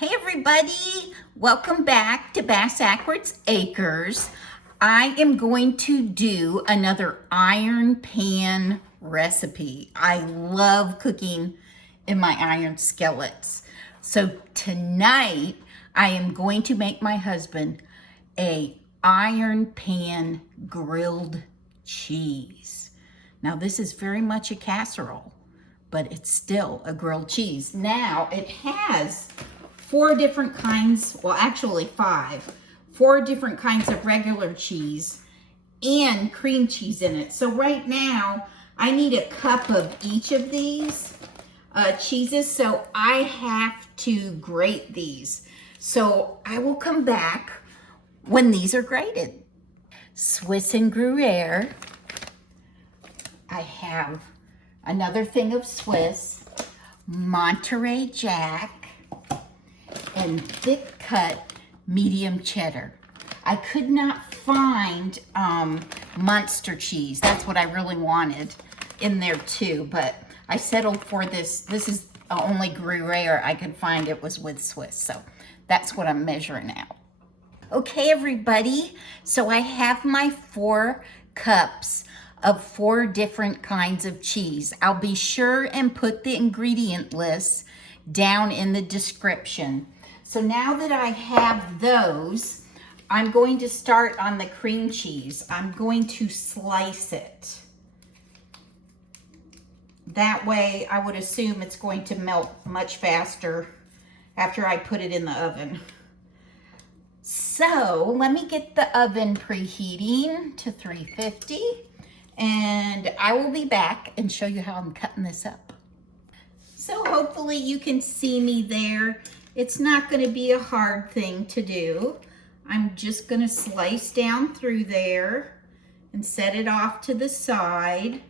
Hey everybody, welcome back to Bass Ackwards Acres. I am going to do another iron pan recipe. I love cooking in my iron skillets. So tonight I am going to make my husband a iron pan grilled cheese. Now this is very much a casserole, but it's still a grilled cheese. Now it has four different kinds, well actually four different kinds of regular cheese and cream cheese in it. So right now I need a cup of each of these cheeses, so I have to grate these. So I will come back when these are grated. Swiss and Gruyere. I have another thing of Swiss, Monterey Jack, and thick cut medium cheddar. I could not find Munster cheese. That's what I really wanted in there too, but I settled for this. This is the only Gruyere I could find. It was with Swiss, so that's what I'm measuring out. Okay, everybody, so I have my 4 cups of 4 different kinds of cheese. I'll be sure and put the ingredient list down in the description. So now that I have those, I'm going to start on the cream cheese. I'm going to slice it. That way, I would assume it's going to melt much faster after I put it in the oven. So let me get the oven preheating to 350, and I will be back and show you how I'm cutting this up. So hopefully you can see me there. It's not going to be a hard thing to do. I'm just going to slice down through there and set it off to the side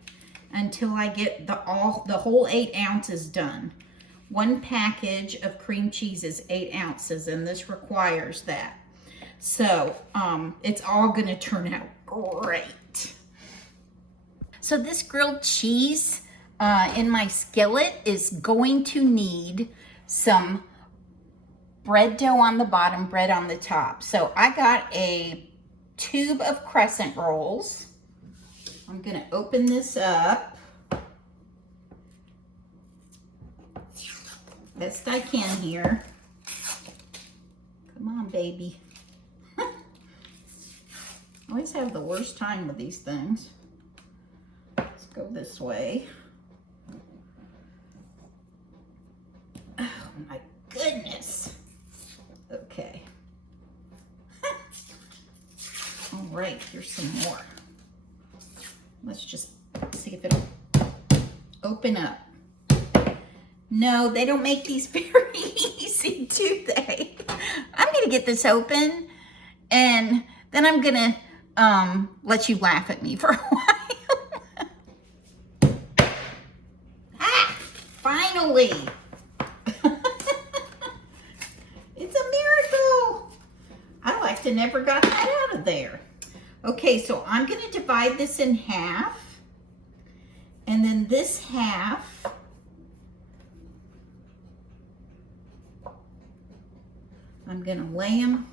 until I get the whole 8 ounces done. One package of cream cheese is 8 ounces, and this requires that. So it's all going to turn out great. So this grilled cheese in my skillet is going to need some bread dough on the bottom, bread on the top. So I got a tube of crescent rolls. I'm gonna open this up best I can here. Come on, baby. I always have the worst time with these things. Let's go this way. Oh my goodness. Okay. All right, here's some more. Let's just see if it'll open up. No, they don't make these very easy, do they? I'm gonna get this open, and then I'm gonna let you laugh at me for a while. Ah, finally. I never got that out of there. Okay, so I'm going to divide this in half, and then this half I'm going to lay them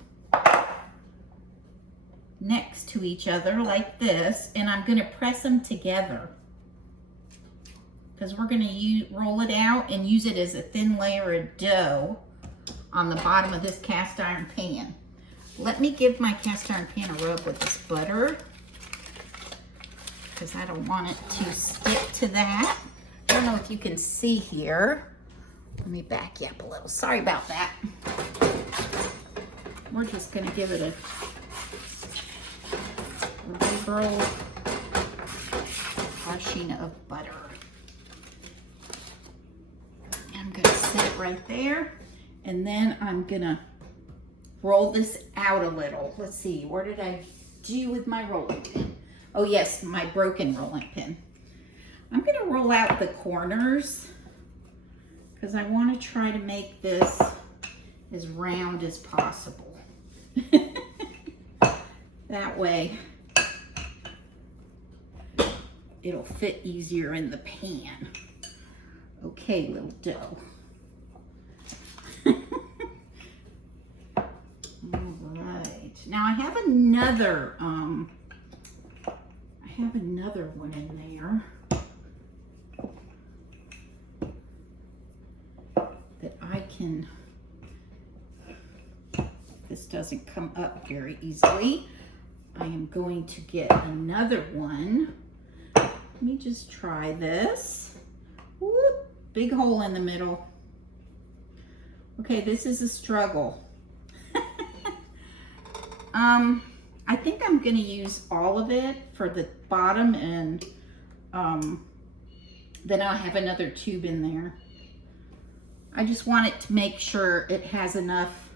next to each other like this, and I'm going to press them together because we're going to roll it out and use it as a thin layer of dough on the bottom of this cast iron pan. Let me give my cast iron pan a rub with this butter because I don't want it to stick to that. I don't know if you can see here. Let me back you up a little. Sorry about that. We're just going to give it a liberal brushing of butter. I'm going to set it right there, and then I'm going to roll this out a little. Let's see, where did I do with my rolling pin? Oh yes, my broken rolling pin. I'm gonna roll out the corners because I want to try to make this as round as possible. That way it'll fit easier in the pan. Okay, little dough. another, one in there that I can, this doesn't come up very easily. I am going to get another one. Let me just try this. Whoop, big hole in the middle. Okay, this is a struggle. I think I'm gonna use all of it for the bottom, and then I'll have another tube in there. I just want it to make sure it has enough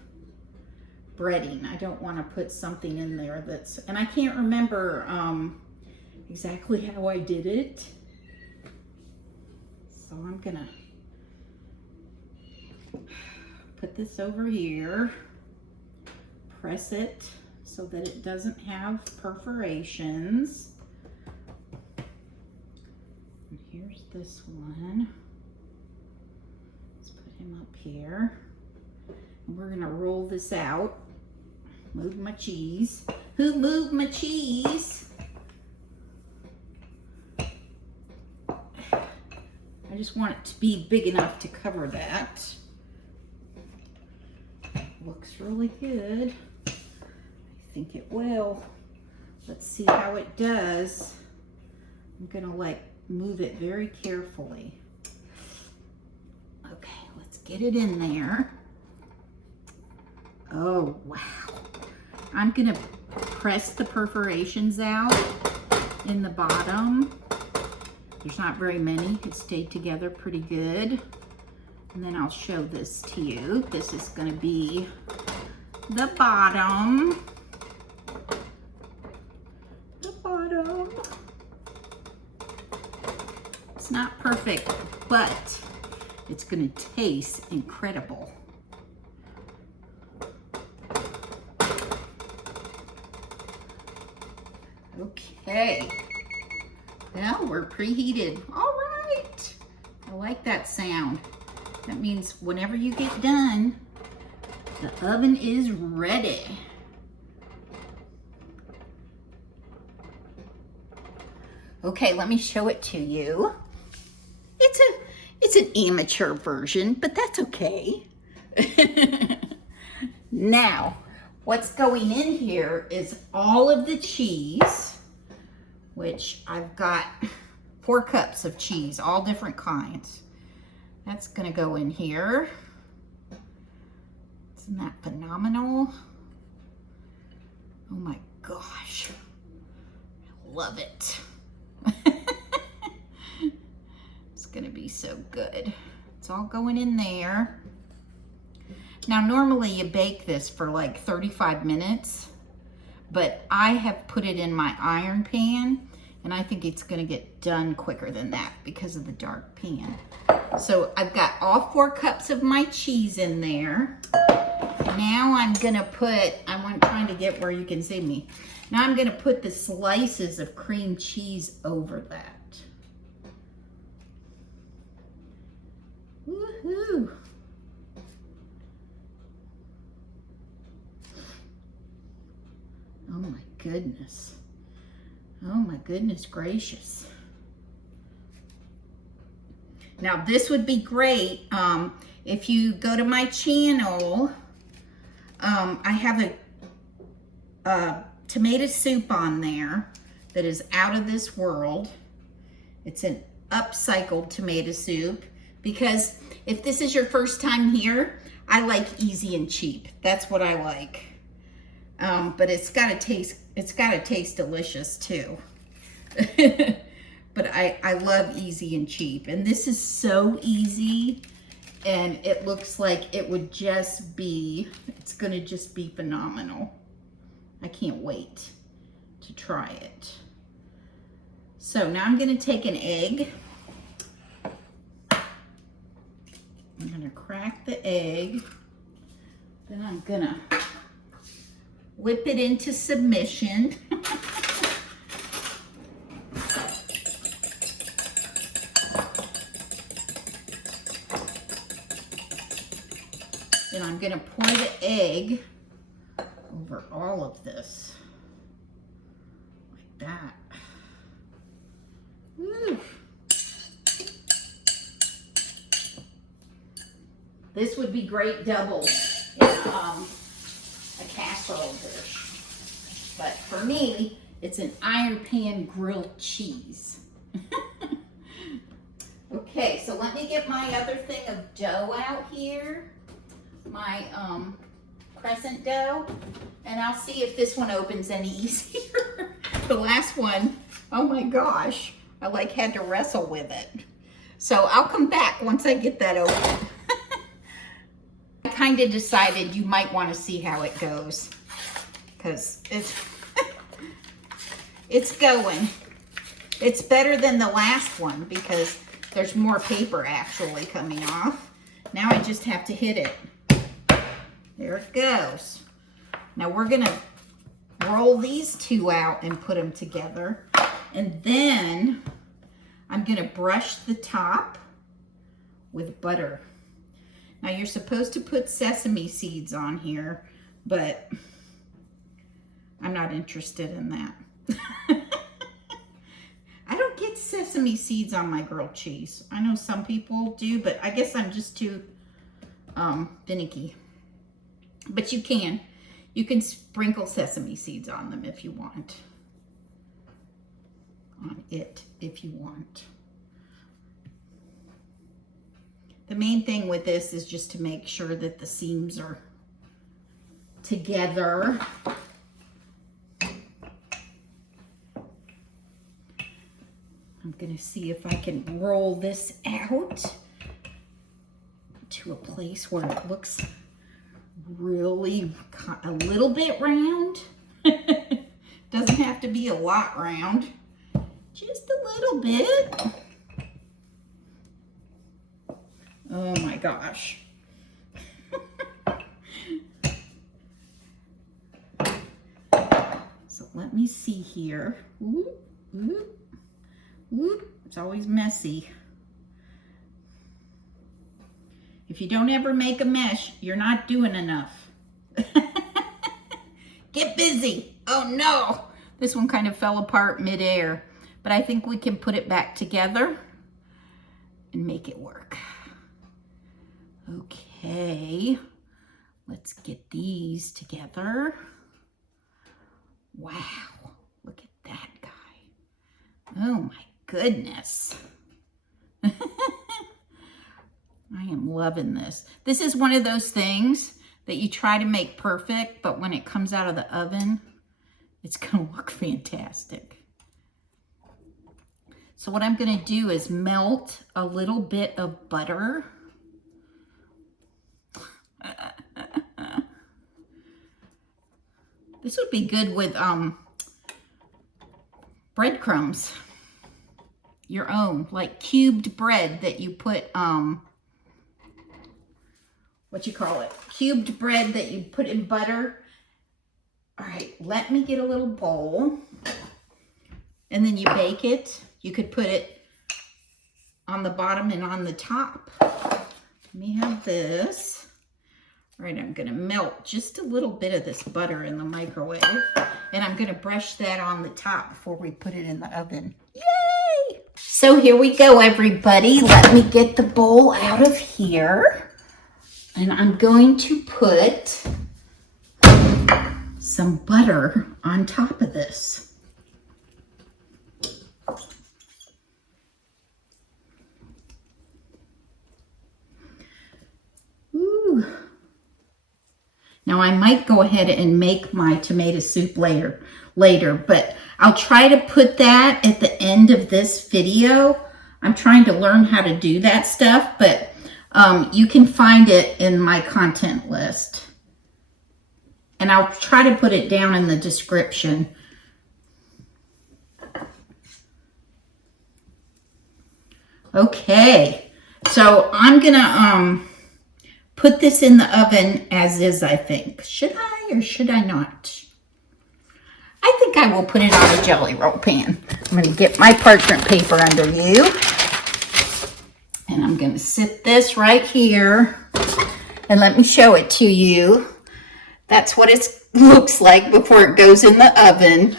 breading. I don't want to put something in there that's, and I can't remember exactly how I did it. So I'm gonna put this over here, press it so that it doesn't have perforations. And here's this one. Let's put him up here. And we're gonna roll this out. Move my cheese. Who moved my cheese? I just want it to be big enough to cover that. Looks really good. I think it will. Let's see how it does. I'm gonna like move it very carefully. Okay, let's get it in there. Oh, wow. I'm gonna press the perforations out in the bottom. There's not very many. It stayed together pretty good. And then I'll show this to you. This is gonna be the bottom. The bottom. It's not perfect, but it's gonna taste incredible. Okay, now we're preheated. All right, I like that sound. That means whenever you get done, the oven is ready. Okay, let me show it to you. It's an amateur version, but that's okay. Now, what's going in here is all of the cheese, which I've got 4 cups of cheese, all different kinds. That's gonna go in here. Isn't that phenomenal? Oh my gosh, I love it. It's gonna be so good. It's all going in there. Now, normally you bake this for like 35 minutes, but I have put it in my iron pan, and I think it's gonna get done quicker than that because of the dark pan. So I've got all 4 cups of my cheese in there. Now I'm gonna put, I'm trying to get where you can see me. Now I'm gonna put the slices of cream cheese over that. Woohoo! Oh my goodness. Oh my goodness gracious. Now this would be great if you go to my channel. I have a tomato soup on there that is out of this world. It's an upcycled tomato soup, because if this is your first time here, I like easy and cheap. That's what I like. But it's gotta taste delicious too. But I love easy and cheap. And this is so easy, and it looks like it would just be, it's gonna just be phenomenal. I can't wait to try it. So now I'm gonna take an egg. I'm gonna crack the egg. Then I'm gonna whip it into submission. Then I'm gonna pour the egg over all of this. that. Woo. This would be great double in a casserole dish. But for me, it's an iron pan grilled cheese. Okay, so let me get my other thing of dough out here. My crescent dough. And I'll see if this one opens any easier. The last one, oh my gosh, I like had to wrestle with it. So I'll come back once I get that open. I kind of decided you might want to see how it goes. Because it's, it's going. It's better than the last one because there's more paper actually coming off. Now I just have to hit it. There it goes. Now we're gonna roll these two out and put them together. And then I'm gonna brush the top with butter. Now you're supposed to put sesame seeds on here, but I'm not interested in that. I don't get sesame seeds on my grilled cheese. I know some people do, but I guess I'm just too finicky. But you can sprinkle sesame seeds on them if you want. On it, if you want. The main thing with this is just to make sure that the seams are together. I'm gonna see if I can roll this out to a place where it looks really a little bit round. Doesn't have to be a lot round, just a little bit. Oh my gosh. So let me see here. Ooh, ooh, ooh. It's always messy. If you don't ever make a mesh, you're not doing enough. Get busy. Oh no. This one kind of fell apart midair, but I think we can put it back together and make it work. Okay, let's get these together. Wow, look at that guy. Oh my goodness. I am loving this. This is one of those things that you try to make perfect, but when it comes out of the oven, it's gonna look fantastic. So what I'm gonna do is melt a little bit of butter. This would be good with breadcrumbs. Your own, like cubed bread that you put, what you call it? Cubed bread that you put in butter. All right, let me get a little bowl. And then you bake it. You could put it on the bottom and on the top. Let me have this. All right, I'm gonna melt just a little bit of this butter in the microwave. And I'm gonna brush that on the top before we put it in the oven. Yay! So here we go, everybody. Let me get the bowl out of here. And I'm going to put some butter on top of this. Ooh. Now I might go ahead and make my tomato soup later, but I'll try to put that at the end of this video. I'm trying to learn how to do that stuff, but you can find it in my content list. And I'll try to put it down in the description. Okay, so I'm gonna put this in the oven as is, I think. Should I or should I not? I think I will put it on a jelly roll pan. I'm gonna get my parchment paper under you. And I'm gonna sit this right here and let me show it to you. That's what it looks like before it goes in the oven.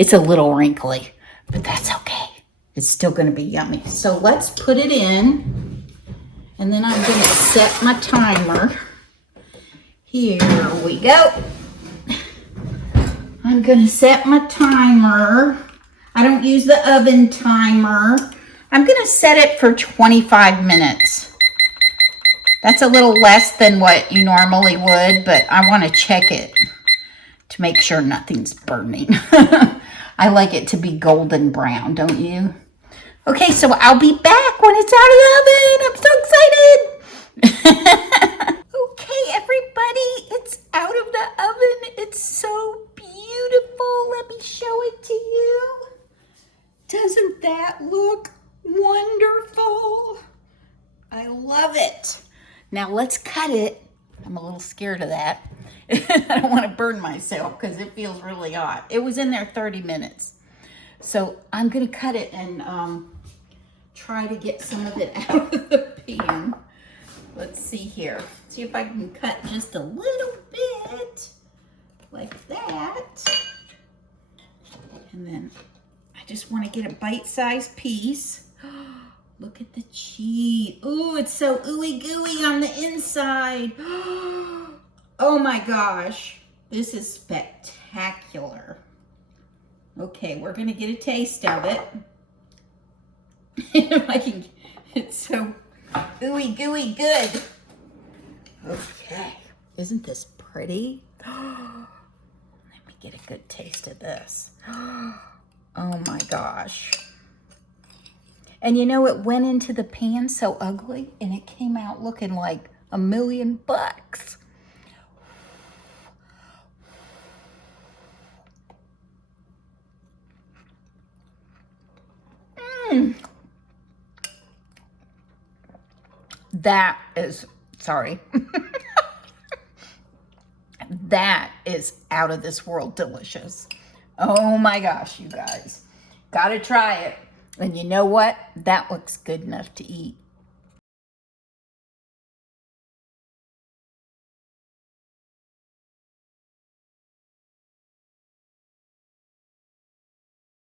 It's a little wrinkly, but that's okay. It's still gonna be yummy. So let's put it in, and then I'm gonna set my timer. Here we go. I'm gonna set my timer. I don't use the oven timer. I'm gonna set it for 25 minutes. That's a little less than what you normally would, but I wanna check it to make sure nothing's burning. I like it to be golden brown, don't you? Okay, so I'll be back when it's out of the oven. I'm so excited. Okay, everybody, it's out of the oven. It's so beautiful. Let me show it to you. Doesn't that look wonderful? I love it. Now let's cut it. I'm a little scared of that. I don't want to burn myself because it feels really hot. It was in there 30 minutes. So I'm going to cut it and try to get some of it out of the pan. Let's see here. See if I can cut just a little bit like that. And then I just want to get a bite-sized piece. Look at the cheese. Ooh, it's so ooey gooey on the inside. Oh my gosh, this is spectacular. Okay, we're gonna get a taste of it. If I can, it's so ooey gooey good. Okay, isn't this pretty? Let me get a good taste of this. Oh my gosh. And you know, it went into the pan so ugly and it came out looking like $1,000,000. That is, sorry. That is out of this world delicious. Oh my gosh, you guys. Gotta try it. And you know what? That looks good enough to eat.